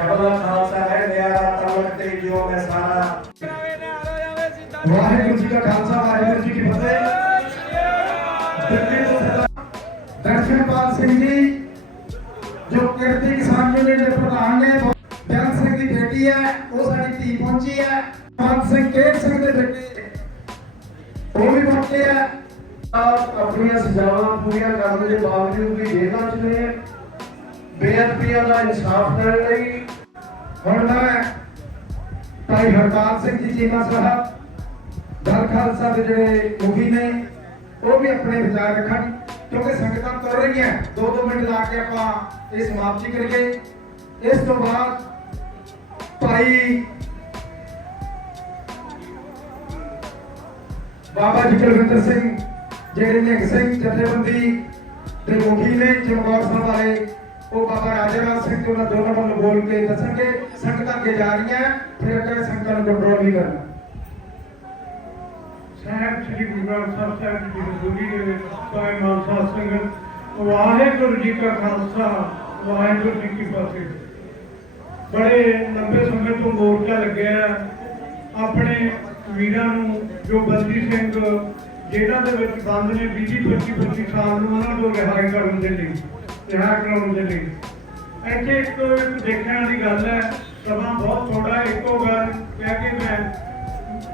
ਸ਼ਬਦ ਦਾ ਖਾਲਸਾ ਹੈ ਨਿਆਰਾ ਤਮਕ ਤੇ ਜਿਉ ਮੈਂ ਸਾਰਾ ਵਾਹਿਗੁਰੂ ਜੀ ਕਾ ਖਾਲਸਾ ਵਾਹਿਗੁਰੂ ਜੀ ਕੀ ਫਤਿਹ ਦਿੱਲੀ ਤੋਂ ਸਰਦਾਰ ਦਰਸ਼ਨਪਾਲ ਸਿੰਘ ਜੀ ਜੋ ਕਿਰਤੀ ਕਿਸਾਨ ਯੂਨੀਅਨ ਦੇ ਪ੍ਰਧਾਨ ਨੇ ਬਿਆਨ ਸਿੰਘ ਦੀ ਬੇਟੀ ਹੈ ਉਹ ਸਾਡੀ ਧੀ ਪਹੁੰਚੀ ਹੈ ਮਾਨ ਸਿੰਘ ਕੇਰ ਸਿੰਘ ਦੇ ਬੇਟੇ ਉਹ ਵੀ ਪਹੁੰਚੇ ਹੈ ਆਪ ਆਪਣੀਆਂ ਸਜ਼ਾਵਾਂ ਪੂਰੀਆਂ ਕਰਨ ਦੇ ਬਾਵਜੂਦ ਵੀ ਜੇਲ੍ਹਾਂ 'ਚ ਨੇ ਬੇਅਦਬੀਆਂ ਦਾ ਇਨਸਾਫ ਕਰਨ ਲਈ। ਹੁਣ ਮੈਂ ਭਾਈ ਹਰਪਾਲ ਸਿੰਘ ਜੀ, ਚੀਮਾ ਸਾਹਿਬ, ਦਲ ਖਾਲਸਾ ਦੇ ਜਿਹੜੇ ਮੁਖੀ ਨੇ, ਉਹ ਵੀ ਆਪਣੇ ਵਿਚਾਰ ਰੱਖਣ, ਕਿਉਂਕਿ ਸੰਗਤਾਂ ਤੁਰ ਰਹੀਆਂ ਦੋ ਦੋ ਮਿੰਟ ਲਾ ਕੇ ਆਪਾਂ ਇਹ ਸਮਾਪਤੀ ਕਰੀਏ। ਇਸ ਤੋਂ ਬਾਅਦ ਭਾਈ ਬਾਬਾ ਜੀ ਕੁਲਵਿੰਦਰ ਸਿੰਘ, ਜਿਹੜੇ ਨਿਹੰਗ ਸਿੰਘ ਜਥੇਬੰਦੀ ਦੇ ਮੁਖੀ ਨੇ ਚਮਕੌਰ ਸਾਹਿਬ ਵਾਲੇ ਉਹ ਬਾਬਾ ਰਾਜਾ ਸਿੰਘ ਉਹਨਾਂ ਦੋਨਾਂ ਵੱਲੋਂ ਬੋਲ ਕੇ ਦੱਸਣਗੇ, ਸੰਗਤਾਂ ਅੱਗੇ ਜਾ ਰਹੀਆਂ, ਫਿਰ ਅੱਗੇ ਸੰਗਤਾਂ ਨੂੰ ਕੰਟਰੋਲ ਵੀ ਕਰਨਾ ਸਾਹਿਬ, ਸ੍ਰੀ ਗੁਰੂ ਗ੍ਰੰਥ ਸਾਹਿਬ ਜੀ ਦੀ ਹਜ਼ੂਰੀ ਦੇ ਵਿੱਚ ਸਾਈ ਮਾਨਸਾ ਸੰਗਤ, ਵਾਹਿਗੁਰੂ ਜੀ ਕਾ ਖਾਲਸਾ, ਵਾਹਿਗੁਰੂ ਜੀ ਕੀ ਫਤਿਹ। ਬੜੇ ਲੰਬੇ ਸਮੇਂ ਤੋਂ ਮੋਰਚਾ ਲੱਗਿਆ ਆਪਣੇ ਵੀਰਾਂ ਨੂੰ, ਜੋ ਬੰਦੀ ਸਿੰਘ, ਜੇਲ੍ਹਾਂ ਦੇ ਵਿੱਚ ਬੰਦ ਨੇ 20 25 25 ਸਾਲ ਨੂੰ ਉਹਨਾਂ ਤੋਂ ਰਿਹਾਈ ਕਰਨ ਦੇ ਲਈ। ਰਿਹਾ ਕਰਾਉਣ ਦੇ ਲਈ ਇੱਥੇ ਇੱਕ ਦੇਖਣ ਵਾਲੀ ਗੱਲ ਹੈ, ਸਮਾਂ ਬਹੁਤ ਥੋੜਾ ਇੱਕੋ ਗੱਲ ਕਹਿ ਕੇ ਮੈਂ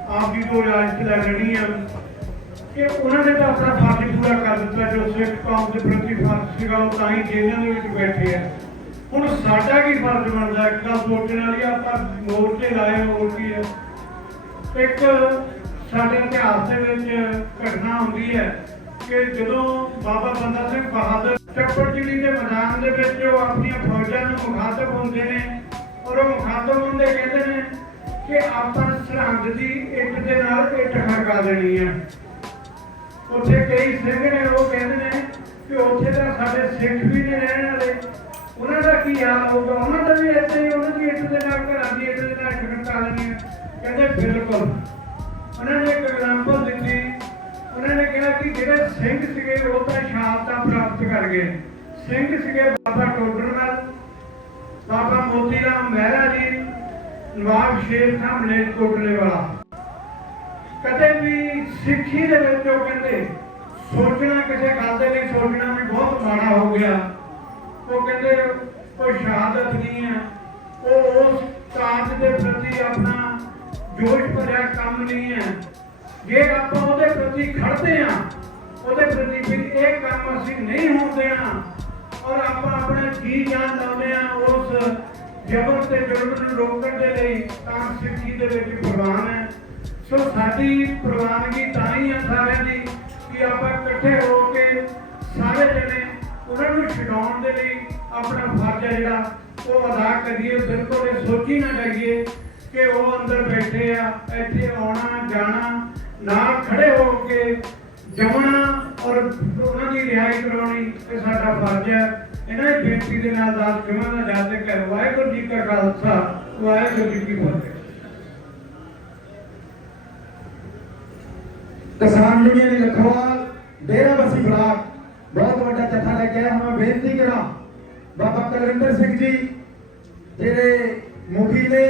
ਆਪ ਜੀ ਤੋਂ ਇਜਾਜ਼ਤ ਲੈ ਲੈਣੀ ਆ। ਕਿ ਉਹਨਾਂ ਨੇ ਤਾਂ ਆਪਣਾ ਫਰਜ਼ ਪੂਰਾ ਕਰ ਦਿੱਤਾ ਜੋ ਸਿੱਖ ਕੌਮ ਦੇ ਪ੍ਰਤੀ ਫਰਜ਼ ਸੀਗਾ, ਉਹ ਤਾਂ ਹੀ ਜੇਲ੍ਹਾਂ ਦੇ ਵਿੱਚ ਬੈਠੇ ਆ। ਹੁਣ ਸਾਡਾ ਕੀ ਫਰਜ਼ ਬਣਦਾ? ਹੈ? ਇੱਕ ਗੱਲ ਸੋਚਣ ਵਾਲੀ ਆਪਾਂ ਮੋਰਚੇ ਲਾਏ, ਹੋਰ ਕੀ ਹੈ ਇੱਕ ਸਾਡੇ ਇਤਿਹਾਸ ਦੇ ਵਿੱਚ ਘਟਨਾ ਹੁੰਦੀ ਹੈ ਕਿ ਜਦੋਂ ਬਾਬਾ ਬੰਦਾ ਸਿੰਘ ਬਹਾਦਰ ਚੱਪੜਚਿੜੀ ਦੇ ਮੈਦਾਨ ਦੇ ਵਿੱਚ ਉਹ ਆਪਣੀਆਂ ਫੌਜਾਂ ਨੂੰ ਮੁਖਾਤਬ ਹੁੰਦੇ ਨੇ ਔਰ ਉਹ ਮੁਖਾਤਬ ਹੁੰਦੇ ਕਹਿੰਦੇ ਨੇ ਕਿ ਆਪਾਂ ਸਰਹੰਦ ਦੀ ਇੱਟ ਦੇ ਨਾਲ ਇੱਟ ਖੜਕਾ ਦੇਣੀ ਹੈ ਉੱਥੇ ਕਈ ਸਿੰਘ ਨੇ ਉਹ ਕਹਿੰਦੇ ਨੇ ਕਿ ਉੱਥੇ ਤਾਂ ਸਾਡੇ ਸਿੱਖ ਵੀ ਨੇ ਰਹਿਣ ਵਾਲੇ। ਉਹਨਾਂ ਦਾ ਕੀ ਹਾਲ ਹੋਊਗਾ? ਉਹਨਾਂ ਦਾ ਵੀ ਇੱਥੇ ਹੀ ਉਹਨਾਂ ਦੀ ਇੱਟ ਦੇ ਨਾਲ ਘਰਾਂ ਦੀ ਇੱਟ ਦੇ ਨਾਲ ਖੜਕਾ ਦੇਣੀ ਹੈ ਕਹਿੰਦੇ ਬਿਲਕੁਲ। ਉਹਨਾਂ ਨੇ ਕਿ ਜਿਹੜੇ ਸਿੰਘ ਸੀਗੇ ਉਹ ਤਾਂ ਸ਼ਹਾਦਤਾਂ ਪ੍ਰਾਪਤ ਕਰ ਗਏ। ਸਿੰਘ ਸੀਗੇ ਬਾਬਾ ਟੋਡਰਮਲ ਬਾਬਾ ਮੋਤੀ ਰਾਮ ਮਹਿਰਾ ਜੀ, ਨਵਾਬ ਸ਼ੇਰ ਖਾਨ ਮਲੇਰਕੋਟਲੇ ਵਾਲਾ। ਕਦੇ ਵੀ ਸਿੱਖੀ ਦੇ ਵਿੱਚ ਉਹ ਕਹਿੰਦੇ, ਸੋਚਣਾ ਕਿਸੇ ਗੱਲ ਦੇ ਲਈ ਸੋਚਣਾ ਵੀ ਬਹੁਤ ਮਾੜਾ ਹੋ ਗਿਆ। ਉਹ ਕਹਿੰਦੇ ਕੋਈ ਸ਼ਹਾਦਤ ਨਹੀਂ ਹੈ। ਉਹ ਉਸ ਕਾਰਜ ਦੇ ਪ੍ਰਤੀ ਆਪਣਾ ਜੋਸ਼ ਭਰਿਆ ਕੰਮ ਨਹੀਂ ਹੈ। ਜੇ ਆਪਾਂ ਉਹਦੇ ਪ੍ਰਤੀ ਖੜਦੇ ਆ ਉਹਦੇ ਪ੍ਰਤੀ ਵੀ ਇਹ ਕੰਮ ਅਸੀਂ ਨਹੀਂ ਹੋਣ ਦੇਣਾ। ਔਰ ਆਪਾਂ ਆਪਣੇ ਜੀ ਜਾਨ ਲਾਉਂਦੇ ਆ ਉਸ ਜਬਰ ਤੇ ਜ਼ੁਲਮ ਨੂੰ ਰੋਕਣ ਦੇ ਲਈ, ਤਾਂ ਸਿੱਖੀ ਦੇ ਵਿੱਚ ਪ੍ਰਵਾਨ ਹੈ। ਸੋ ਸਾਡੀ ਪ੍ਰਵਾਨਗੀ ਤਾਂ ਹੀ ਆ ਸਾਰਿਆਂ ਦੀ, ਕਿ ਆਪਾਂ ਇਕੱਠੇ ਹੋ ਕੇ ਸਾਰੇ ਜਣੇ ਉਹਨਾਂ ਨੂੰ ਛਡਾਉਣ ਦੇ ਲਈ ਆਪਣਾ ਫਰਜ਼ ਹੈ ਜਿਹੜਾ, ਉਹ ਅਦਾ ਕਰੀਏ, ਬਿਲਕੁਲ ਇਹ ਸੋਚੀ ਨਾ ਜਾਈਏ ਕਿ ਉਹ ਅੰਦਰ ਬੈਠੇ ਆ, ਇੱਥੇ ਆਉਣਾ, ਜਾਣਾ ਨਾਲ ਖੜੇ ਹੋ ਕੇ ਜਮਣਾ ਔਰ ਉਹਨਾਂ ਦੀ ਰਿਹਾਈ ਕਰਾਉਣੀ ਇਹ ਸਾਡਾ ਫਰਜ਼ ਹੈ। ਇਹਨਾਂ ਦੀ ਬੇਨਤੀ ਦੇ ਨਾਲ ਦਾਸ ਜਮਾ ਦਾ ਜਾਤੇ ਕਰ ਵਾਹਿਗੁਰੂ ਜੀ ਕਾ ਖਾਲਸਾ, ਵਾਹਿਗੁਰੂ ਜੀ ਕੀ ਫਤਿਹ। ਕਿਸਾਨ ਯੂਨੀਅਨ ਲਖਵਾਲ, ਡੇਰਾ ਬਸੀ ਬਲਾਕ, ਬਹੁਤ ਵੱਡਾ ਜੱਥਾ ਲੈ ਕੇ ਆਇਆ ਹਾਂ ਮੈਂ ਬੇਨਤੀ ਕਰਾਂ, ਬਾਬਾ ਕੁਲਵਿੰਦਰ ਸਿੰਘ ਜੀ, ਜਿਹੜੇ ਮੁਖੀ ਨੇ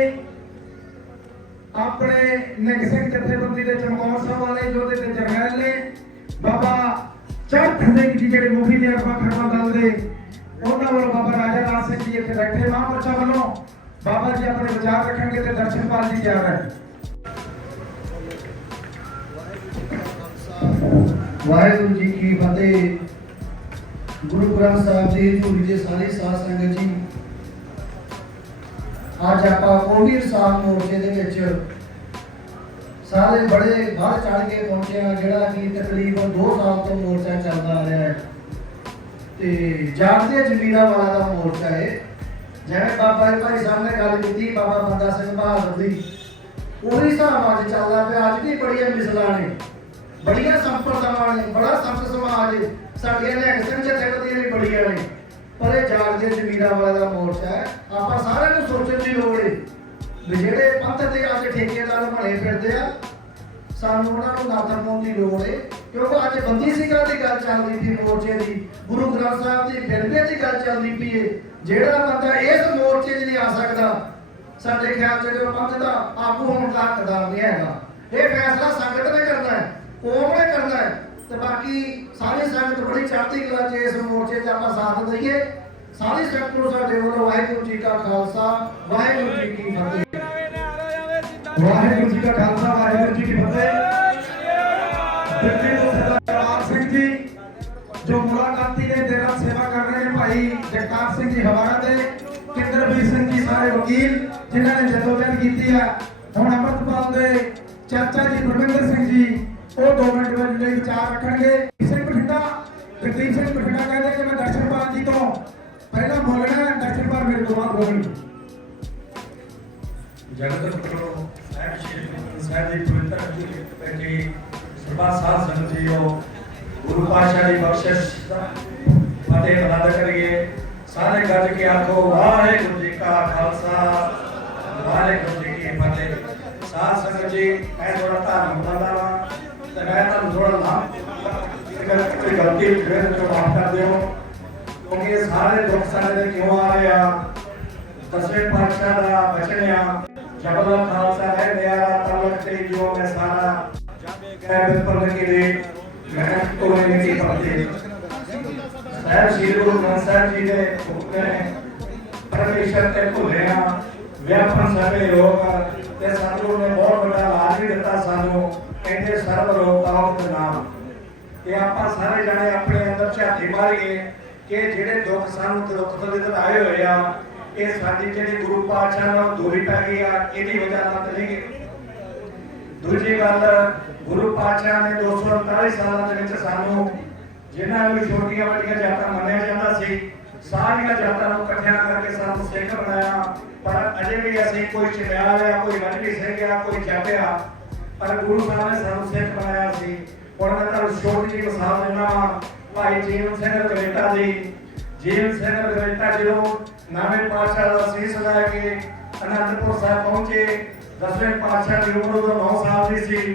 ਆਪਣੇ ਨਿਹੰਗ ਸਿੰਘ ਜਥੇਬੰਦੀ ਦੇ ਚਮਕੌਰ ਸਾਹਿਬ ਵਾਲੇ ਜੋ ਤੇ ਜਰਨੈਲ ਨੇ ਬਾਬਾ ਚਰਖ ਸਿੰਘ ਜੀ ਜਿਹੜੇ ਮੁਖੀ ਨੇ ਆਪਾਂ ਖਰਮਾ ਦਲ ਦੇ, ਉਹਨਾਂ ਵੱਲੋਂ ਬਾਬਾ ਰਾਜਾ ਲਾਲ ਸਿੰਘ ਜੀ ਇੱਥੇ ਬੈਠੇ ਮਹਾਂਪੁਰਸ਼ਾਂ ਵੱਲੋਂ ਬਾਬਾ ਜੀ ਆਪਣੇ ਵਿਚਾਰ ਰੱਖਣਗੇ ਤੇ ਦਰਸ਼ਨਪਾਲ ਜੀ ਤਿਆਰ ਹੈ ਵਾਹਿਗੁਰੂ ਜੀ ਕੀ ਫਤਿਹ। ਗੁਰੂ ਗ੍ਰੰਥ ਸਾਹਿਬ ਜੀ ਦੇ ਸਾਰੇ ਸਾਧ ਸੰਗਤ ਜੀ ਅੱਜ ਆਪਾਂ ਕੋਵਿਡ ਸਾਲ ਮੋਰਚੇ ਦੇ ਵਿੱਚ ਸਾਰੇ ਬੜੇ ਵੱਧ ਚੜ ਕੇ ਪਹੁੰਚੇ ਆ ਜਿਹੜਾ ਕਿ ਤਕਰੀਬਨ 2 ਸਾਲ ਤੋਂ ਮੋਰਚਾ ਚੱਲਦਾ ਆ ਰਿਹਾ ਹੈ। ਤੇ ਜਾਗਦੇ ਜ਼ਮੀਰਾਂ ਵਾਲਾ ਦਾ ਮੋਰਚਾ ਹੈ ਜਿਵੇਂ ਬਾਬਾ ਜੀ ਭਾਈ ਸਾਹਿਬ ਨੇ ਗੱਲ ਕੀਤੀ, ਬਾਬਾ ਬੰਦਾ ਸਿੰਘ ਬਹਾਦਰ ਦੀ। ਉਹੀ ਹਿਸਾਬ ਅੱਜ ਚੱਲਦਾ ਪਿਆ, ਅੱਜ ਵੀ ਬੜੀਆਂ ਮਿਸਲਾਂ ਨੇ। ਬੜੀਆਂ ਸੰਪਰਦਾਵਾਂ ਨੇ ਬੜਾ ਸੰਤ ਸਮਾਜ, ਸਾਡੀਆਂ ਨੇ ਸਿੰਘ ਜਥੇਬੰਦੀਆਂ ਵੀ ਬੜੀਆਂ ਨੇ। ਪਰ ਇਹ ਜਾਗਦੇ ਜ਼ਮੀਰਾਂ ਵਾਲਾ ਦਾ ਮੋਰਚਾ ਹੈ, ਆਪਾਂ ਸਾਰਿਆਂ ਨੂੰ ਸੋਚਣ ਦੀ ਲੋੜ ਹੈ ਵੀ ਜਿਹੜੇ ਪੰਥ ਦੇ ਅੱਜ ਠੇਕੇਦਾਰ ਬਣੇ ਫਿਰਦੇ ਆ, ਸਾਨੂੰ ਉਹਨਾਂ ਨੂੰ ਨਾਥਰ ਪਾਉਣ ਦੀ ਲੋੜ ਹੈ ਕਿਉਂਕਿ ਅੱਜ ਬੰਦੀ ਸਿੰਘਾਂ ਦੀ ਗੱਲ ਚੱਲਦੀ ਪਈ, ਮੋਰਚੇ ਦੀ, ਗੁਰੂ ਗ੍ਰੰਥ ਸਾਹਿਬ ਦੀ ਫਿਰਦੇ ਦੀ ਗੱਲ ਚੱਲਦੀ ਪਈ ਹੈ ਜਿਹੜਾ ਬੰਦਾ ਇਸ ਮੋਰਚੇ 'ਚ ਨਹੀਂ ਆ ਸਕਦਾ, ਸਾਡੇ ਖਿਆਲ 'ਚ ਜੋ ਪੰਥ ਦਾ ਆਗੂ ਹੋਣ ਦਾ ਹੱਕਦਾਰ ਨਹੀਂ ਹੈਗਾ। ਇਹ ਫੈਸਲਾ ਸੰਗਤ ਨੇ ਕਰਨਾ ਹੈ, ਕੌਮ ਨੇ ਕਰਨਾ ਹੈ। ਤੇ ਬਾਕੀ ਸਾਰੀ ਸੰਗਤ ਬੜੀ ਚੜ੍ਹਦੀ ਕਲਾ 'ਚ ਇਸ ਮੋਰਚੇ 'ਚ ਆਪਾਂ ਸਾਥ ਦਈਏ। ਸਾਰੀ ਸੰਗਤ ਨੂੰ ਸਾਡੇ ਵੱਲੋਂ ਵਾਹਿਗੁਰੂ ਜੀ ਕਾ ਖਾਲਸਾ ਵਾਹਿਗੁਰੂ ਜੀ ਕੀ ਫਤਿਹ। ਵਾਹਿਗੁਰੂ ਜੀ ਕਾ ਖਾਲਸਾ ਵਾਹਿਗੁਰੂ ਪਹਿਲਾਂ ਬੋਲਣਾ ਹੈ ਦਰਸ਼ਨਪਾਲ ਮੇਰੇ ਤੋਂ ਬਾਅਦ ਬੋਲਣਗੇ ਜਗਤ ਗੁਰੂ ਸਾਹਿਬ ਸ਼੍ਰੀ ਗੁਰੂ ਸਾਹਿਬ ਦੀ ਪਵਿੱਤਰ ਜੀ ਜੀ ਸਰਬਾ ਸਾਧ ਸੰਗਤ ਜੀਓ ਗੁਰੂ ਪਾਤਸ਼ਾਹ ਦੀ ਬਖਸ਼ਿਸ਼ ਦਾ ਫਤਿਹ ਬੁਲੰਦ ਕਰੀਏ। ਸਾਰੇ ਗੱਜ ਕੇ ਆਖੋ, ਵਾਹਿਗੁਰੂ ਜੀ ਕਾ ਖਾਲਸਾ, ਵਾਹਿਗੁਰੂ ਜੀ ਕੀ ਫਤਿਹ। ਸਾਧ ਸੰਗਤ ਜੀ, ਮੈਂ ਥੋੜਾ ਧਾਰਨ ਬੰਦਾ ਵਾਂ ਤੇ ਮੈਂ ਤੁਹਾਨੂੰ ਥੋੜਾ ਨਾਮ ਅਗਰ ਕੋਈ ਗਲਤੀ ਹੋਵੇ ਤਾਂ ਮਾਫ ਕਰ ਦਿਓ। ਕਿਉਂਕਿ ਇਹ ਸਾਰੇ ਦੁੱਖ ਸਾਡੇ ਕਿਉਂ ਆ ਰਹੇ ਆ? ਦਸਵੇਂ ਪਾਤਸ਼ਾਹ ਦਾ ਬਚਨ ਆ ਜਬਲ ਖਾਲਸਾ ਹੈ ਨਿਆਰਾ ਤਲਕ ਤੇ ਜੋ ਮੈਂ ਸਾਰਾ ਕਹਿ ਬਿਲਕੁਲ ਦੇ ਮੈਂ ਕੋਈ ਨਹੀਂ ਪੜਦੇ ਸਾਹਿਬ ਸ੍ਰੀ ਗੁਰੂ ਗ੍ਰੰਥ ਸਾਹਿਬ ਜੀ ਦੇ ਹੁਕਮ ਨੇ ਪਰਮੇਸ਼ਰ ਤੇ ਭੁੱਲਿਆ ਵਿਆਪਨ ਸਾਰੇ ਰੋਗ ਤੇ ਸਾਨੂੰ ਨੇ ਬਹੁਤ ਵੱਡਾ ਲਾਜ ਵੀ ਦਿੱਤਾ ਸਾਨੂੰ, ਕਹਿੰਦੇ ਸਰਬ ਰੋਗ ਕਾਉ ਨਾਮ। ਤੇ ਆਪਾਂ ਸਾਰੇ ਜਾਣੇ ਆਪਣੇ ਅੰਦਰ ਝਾਤੀ ਮਾਰੀਏ ਕਿ ਜਿਹੜੇ ਦੁੱਖ ਸਾਨੂੰ ਦੁੱਖ ਤੋਂ ਦੇ ਹੋਏ ਆ, ਇਹ ਸਾਡੀ ਜਿਹੜੀ ਗੁਰੂ ਪਾਤਸ਼ਾਹ ਨਾਲ ਦੂਰੀ ਪੈ ਗਈ ਆ, ਇਹਦੀ ਵਜ੍ਹਾ ਨਾਲ ਤੇ ਦੂਜੀ ਗੱਲ, ਗੁਰੂ ਪਾਤਸ਼ਾਹ ਨੇ 239 ਸਾਲਾਂ ਦੇ ਵਿੱਚ ਸਾਨੂੰ ਜਿਨ੍ਹਾਂ ਨੂੰ ਛੋਟੀਆਂ ਵੱਡੀਆਂ ਜਾਤਾਂ ਮੰਨਿਆ ਜਾਂਦਾ ਸੀ, ਸਾਰੀਆਂ ਜਾਤਾਂ ਨੂੰ ਇਕੱਠਿਆਂ ਕਰਕੇ ਸਾਨੂੰ ਸਿੱਖ ਬਣਾਇਆ। ਪਰ ਅਜੇ ਵੀ ਅਸੀਂ ਕੋਈ ਚਮਿਆਲ ਆ, ਕੋਈ ਮਨਵੀ ਸਿੰਘ ਆ, ਕੋਈ ਜਾਪਿਆ ਪਰ ਗੁਰੂ ਸਾਹਿਬ ਨੇ ਸਾਨੂੰ ਸਿੱਖ ਬਣਾਇਆ ਸੀ। ਹੁਣ ਮੈਂ ਤੁਹਾਨੂੰ ਛੋਟੀ ਜਿਹੀ ਮਿਸਾਲ ਦਿੰਦਾ ਵਾਂ। ਭਾਈ ਜੀਵਨ ਸਿੰਘ ਰਵੇਟਾ ਦੀ ਜੀਵਨ ਸਿੰਘ ਰਵੇਟਾ ਜਦੋਂ ਨਵੇਂ ਪਾਤਸ਼ਾਹ ਦਾ ਸੀਸ ਲੈ ਕੇ ਅਨੰਦਪੁਰ ਸਾਹਿਬ ਪਹੁੰਚੇ, ਦਸਵੇਂ ਪਾਤਸ਼ਾਹ ਦੀ ਉਮਰ ਉਦੋਂ 9 ਸਾਲ ਦੀ ਸੀ।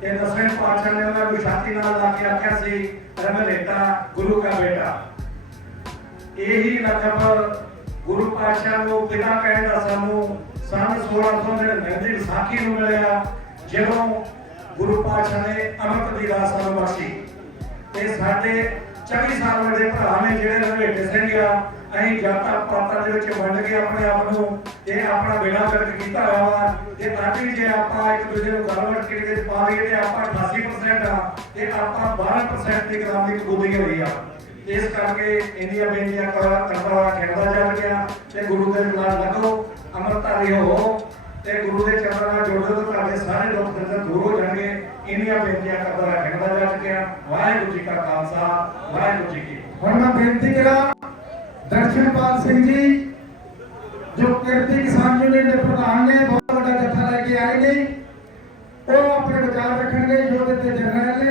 ਤੇ ਦਸਵੇਂ ਪਾਤਸ਼ਾਹ ਨੇ ਉਹਨਾਂ ਨੂੰ ਛਾਤੀ ਨਾਲ ਲਾ ਕੇ ਆਖਿਆ ਸੀ ਰਵੇਟਾ ਗੁਰੂ ਦਾ ਬੇਟਾ। ਇਹੀ ਲਕਬ ਗੁਰੂ ਪਾਤਸ਼ਾਹ ਨੂੰ ਪਿਤਾ ਕਹਿਣ ਦਾ ਸਾਨੂੰ ਸੰਨ 1699 ਦੀ ਵਿਸਾਖੀ ਨੂੰ ਮਿਲਿਆ, ਜਦੋਂ ਗੁਰੂ ਪਾਤਸ਼ਾਹ ਨੇ ਅੰਮ੍ਰਿਤ ਦੀ ਰਾਸ ਸਾਨੂੰ ਬਖਸ਼ੀ। ਤੇ ਸਾਡੇ 40 ਸਾਲ ਵੱਡੇ ਭਰਾ ਨੇ ਜਿਹੜੇ ਰਵੇਟੇ ਸਿੰਘ ਅਸੀਂ ਜਾਤਾਂ ਪਾਤਾਂ ਦੇ ਵਿੱਚ ਵੰਡ ਕੇ ਆਪਣੇ ਆਪ ਨੂੰ ਤੇ ਆਪਣਾ ਬੇੜਾ ਗਰਕ ਕੀਤਾ ਹੋਇਆ ਵਾ। ਤੇ ਅੱਜ ਵੀ ਜੇ ਆਪਾਂ ਇੱਕ ਦੂਜੇ ਨੂੰ ਗਲਵਟ ਕੇ ਪਾ ਲਈਏ ਤੇ ਆਪਾਂ 88% ਆ ਤੇ ਆਪਾਂ 12% ਦੀ ਕਦਮ ਕਬੂਲੀ ਹੋਈ ਆ। ਇਸ ਕਰਕੇ ਇੰਨੀਆਂ ਬੇਨਤੀਆਂ ਕਰ- ਕਰਦਾ ਖੇਡਦਾ ਚੱਲ ਗਿਆ ਤੇ ਗੁਰੂ ਦੇ ਨਾਲ ਲੱਗੋ, ਅੰਮ੍ਰਿਤਧਾਰੀ ਹੋ। ਤੇ ਗੁਰੂ ਦੇ ਚਰਨਾਂ ਨਾਲ ਜੁੜੋ ਤਾਂ ਤੁਹਾਡੇ ਸਾਰੇ ਦੁੱਖ ਦਰਦ ਦੂਰ ਹੋ ਜਾਣਗੇ। ਇੰਨੀਆਂ ਬੇਨਤੀਆਂ ਕਰਦਾ ਹੋਇਆ ਖੇਡਦਾ ਚੱਲ ਗਿਆ ਵਾਹਿਗੁਰੂ ਜੀ ਕਾ ਖਾਲਸਾ, ਵਾਹਿਗੁਰੂ ਜੀ ਕੀ ਹੁਣ ਮੈਂ ਬੇਨਤੀ ਕਰਾਂ, ਦਰਸ਼ਨਪਾਲ ਸਿੰਘ ਜੀ, ਜੋ ਕਿਰਤੀ ਕਿਸਾਨ ਯੂਨੀਅਨ ਦੇ ਪ੍ਰਧਾਨ ਨੇ, ਬਹੁਤ ਵੱਡਾ ਜੱਥਾ ਲੈ ਕੇ ਆਏ ਨੇ। ਉਹ ਆਪਣੇ ਵਿਚਾਰ ਰੱਖਣਗੇ, ਜੋ ਤੇ ਜਰਨੈਲ ਨੇ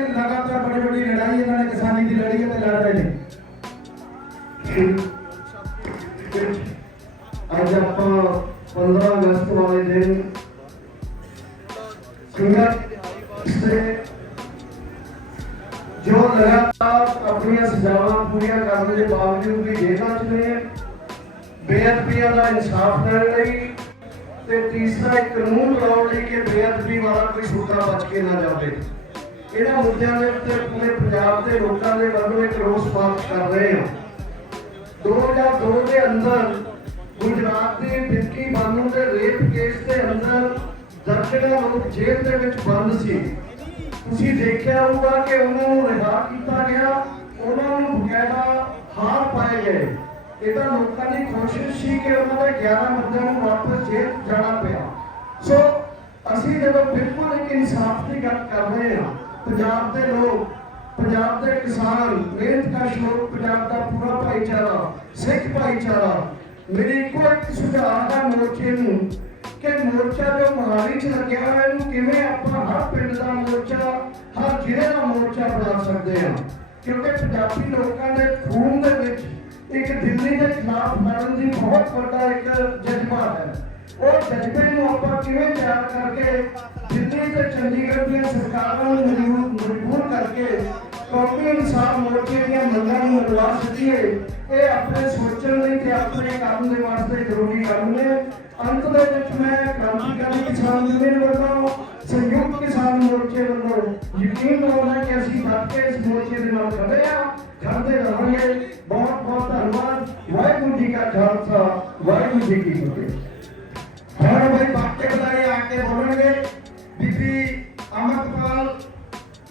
ਇਨਸਾਫ ਲੈਣ ਲਈ ਤੇ ਤੀਸਰਾ ਇੱਕ ਕਾਨੂੰਨ ਲਾਉਣ ਲਈ ਕਿ ਬੇਅਦਬੀ ਵਾਲਾ ਕੋਈ ਸੂਤਾ ਬਚ ਕੇ ਨਾ ਜਾਵੇ। ਇਹਨਾਂ ਮੁੱਦਿਆਂ ਦੇ ਉੱਤੇ ਪੂਰੇ ਪੰਜਾਬ ਦੇ ਲੋਕਾਂ ਦੇ ਵੱਲੋਂ ਇੱਕ ਰੋਸ ਪਾਰਟ ਕਰ ਰਹੇ ਹਾਂ। 2002 ਦੇ ਅੰਦਰ ਗੁਜਰਾਤ ਦੀ ਵਿੱਕੀ ਬਾਨੂ ਦੇ ਰੇਪ ਕੇਸ ਦੇ ਅੰਦਰ ਦਰਜਨਾਂ ਲੋਕ ਜੇਲ੍ਹ ਦੇ ਵਿੱਚ ਬੰਦ ਸੀ। ਤੁਸੀਂ ਦੇਖਿਆ ਹੋਊਗਾ ਕਿ ਉਹਨਾਂ ਨੂੰ ਰਿਹਾ ਕੀਤਾ ਗਿਆ, ਉਹਨਾਂ ਨੂੰ ਬਕਾਇਦਾ ਹਾਰ ਪਾਏ ਗਏ। ਇਹ ਤਾਂ ਲੋਕਾਂ ਦੀ ਕੋਸ਼ਿਸ਼ ਸੀ ਕਿ ਉਹਨਾਂ ਦੇ 11 ਬੰਦਿਆਂ ਨੂੰ ਵਾਪਸ ਜੇਲ੍ਹ ਜਾਣਾ ਪਿਆ। ਸੋ ਅਸੀਂ ਜਦੋਂ ਬਿਲਕੁਲ ਇੱਕ ਇਨਸਾਫ ਦੀ ਗੱਲ ਕਰ ਰਹੇ ਹਾਂ, ਪੰਜਾਬ ਦੇ ਲੋਕ, ਪੰਜਾਬ ਦੇ ਕਿਸਾਨ ਮਿਹਨਤਕਸ਼ ਲੋਕ ਪੰਜਾਬ ਦਾ ਪੂਰਾ ਭਾਈਚਾਰਾ, ਸਿੱਖ ਭਾਈਚਾਰਾ, ਮੇਰੀ ਇੱਕੋ ਇੱਕ ਸੁਝਾਅ ਹੈ ਮੋਰਚੇ ਨੂੰ ਕਿ ਮੋਰਚਾ ਜੋ ਮਹਾਲੀ ਚ ਲੱਗਿਆ ਹੋਇਆ, ਇਹਨੂੰ ਕਿਵੇਂ ਆਪਾਂ ਹਰ ਪਿੰਡ ਦਾ ਮੋਰਚਾ, ਹਰ ਜ਼ਿਲ੍ਹੇ ਦਾ ਮੋਰਚਾ ਬਣਾ ਸਕਦੇ ਹਾਂ। ਕਿਉਂਕਿ ਪੰਜਾਬੀ ਲੋਕਾਂ ਦੇ ਖੂਨ ਦੇ ਵਿੱਚ ਇੱਕ ਦਿੱਲੀ ਦੇ ਖਿਲਾਫ ਲੜਨ ਦੀ ਬਹੁਤ ਵੱਡਾ ਇੱਕ ਜਜ਼ਬਾ ਹੈ। ਉਹ ਜਜ਼ਬੇ ਨੂੰ ਆਪਾਂ ਕਿਵੇਂ ਤਿਆਰ ਕਰਕੇ ਦਿੱਲੀ ਤੇ ਚੰਡੀਗੜ੍ਹ ਦੀਆਂ ਸਰਕਾਰਾਂ ਨੂੰ ਮਜਬੂਰ ਕਰਕੇ ਕੌਮੀ ਇਨਸਾਫ ਮੋਰਚੇ ਦੀਆਂ ਮੰਗਾਂ ਨੂੰ ਅਗਵਾ ਸਕੀਏ, ਇਹ ਆਪਣੇ ਸੋਚਣ ਲਈ ਤੇ ਆਪਣੇ ਕੰਮ ਦੇ ਵਾਸਤੇ ਜ਼ਰੂਰੀ ਕੰਮ ਨੇ। ਅੰਤ ਦੇ ਵਿੱਚ ਮੈਂ ਕ੍ਰਾਂਤੀਕਾਰੀ ਕਿਸਾਨ ਯੂਨੀਅਨ ਵੱਲੋਂ ਸੰਯੁਕਤ ਕਿਸਾਨ ਮੋਰਚੇ ਵੱਲੋਂ ਯਕੀਨ ਦਿਵਾਉਣਾ ਕਿ ਅਸੀਂ ਡਟ ਕੇ ਇਸ ਮੋਰਚੇ ਦੇ ਨਾਲ ਖੜੇ ਆ ਖੜਦੇ ਰਹਾਂਗੇ। ਬਹੁਤ ਬਹੁਤ ਧੰਨਵਾਦ। ਵਾਹਿਗੁਰੂ ਜੀ ਕਾ ਖਾਲਸਾ, ਵਾਹਿਗੁਰੂ ਜੀ ਕੀ ਫਤਿਹ। ਹੁਣ ਬਈ ਬਾਕੀ ਬਤਾਏ ਆ ਕੇ ਬੋਲਣਗੇ ਬੀਬੀ ਅਮਰਪਾਲ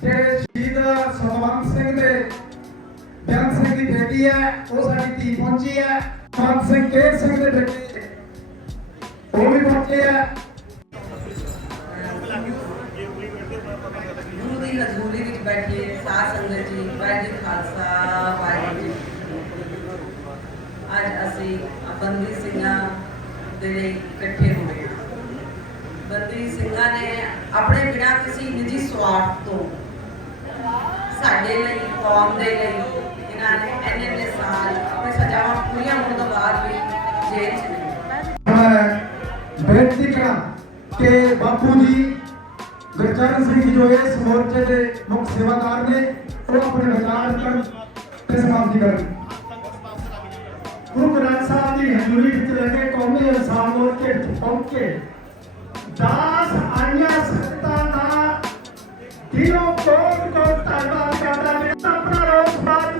ਜਿਹੜੇ ਸ਼ਹੀਦ ਸਤਵੰਤ ਸਿੰਘ ਦੇ ਬਿਆਨ ਸਿੰਘ ਦੀ ਬੇਟੀ ਹੈ, ਉਹ ਸਾਡੀ ਧੀ ਪਹੁੰਚੀ ਹੈ। ਸਤਵੰਤ ਸਿੰਘ ਕੇਰ ਸਿੰਘ ਦੇ ਬੇਟੇ ਖਾਲਸਾ, ਵਾਹਿਗੁਰੂ ਅੱਜ ਅਸੀਂ ਬੰਦੀ ਸਿੰਘਾਂ ਦੇ ਇਕੱਠੇ ਹੋਏ ਬੰਦੀ ਸਿੰਘਾਂ ਨੇ ਆਪਣੇ ਬਿਨਾਂ ਕਿਸੇ ਨਿੱਜੀ ਸਵਾਰਥ ਤੋਂ ਸਾਡੇ ਲਈ, ਕੌਮ ਦੇ ਲਈ, ਇਹਨਾਂ ਨੇ ਇੰਨੇ ਇੰਨੇ ਸਾਲ ਆਪਣੀ ਸਜ਼ਾਵਾਂ ਪੂਰੀਆਂ ਹੋਣ ਤੋਂ ਬਾਅਦ ਵੀ ਜੇਲ੍ਹ 'ਚ ਨੇ ਬੇਨਤੀ ਕਰਾਂ ਕਿ ਬਾਪੂ ਜੀ ਗੁਰਚਰਨ ਸਿੰਘ ਜੀ ਜੋ ਇਸ ਮੋਰਚੇ ਦੇ ਮੁੱਖ ਸੇਵਾਦਾਰ ਨੇ ਉਹ ਆਪਣੇ ਵਿਚਾਰ ਕਰਨ ਤੇ ਸਮਾਪਤੀ ਕਰਨ। ਗੁਰੂ ਗ੍ਰੰਥ ਸਾਹਿਬ ਦੀ ਹਜ਼ੂਰੀ ਵਿੱਚ ਰਹਿ ਕੇ ਕੌਮੀ ਇਨਸਾਨ ਨੂੰ ਤੇ ਪਹੁੰਚੇ ਦਾਸ ਆਇਆ ਸਤਾ ਦਾ ਦਿਨੋਂ ਕੋਟ ਕੋਟ ਧੰਨਵਾਦ ਕਰਦਾ ਮੈਂ ਆਪਣਾ ਰੋਜ਼ ਬਾਤ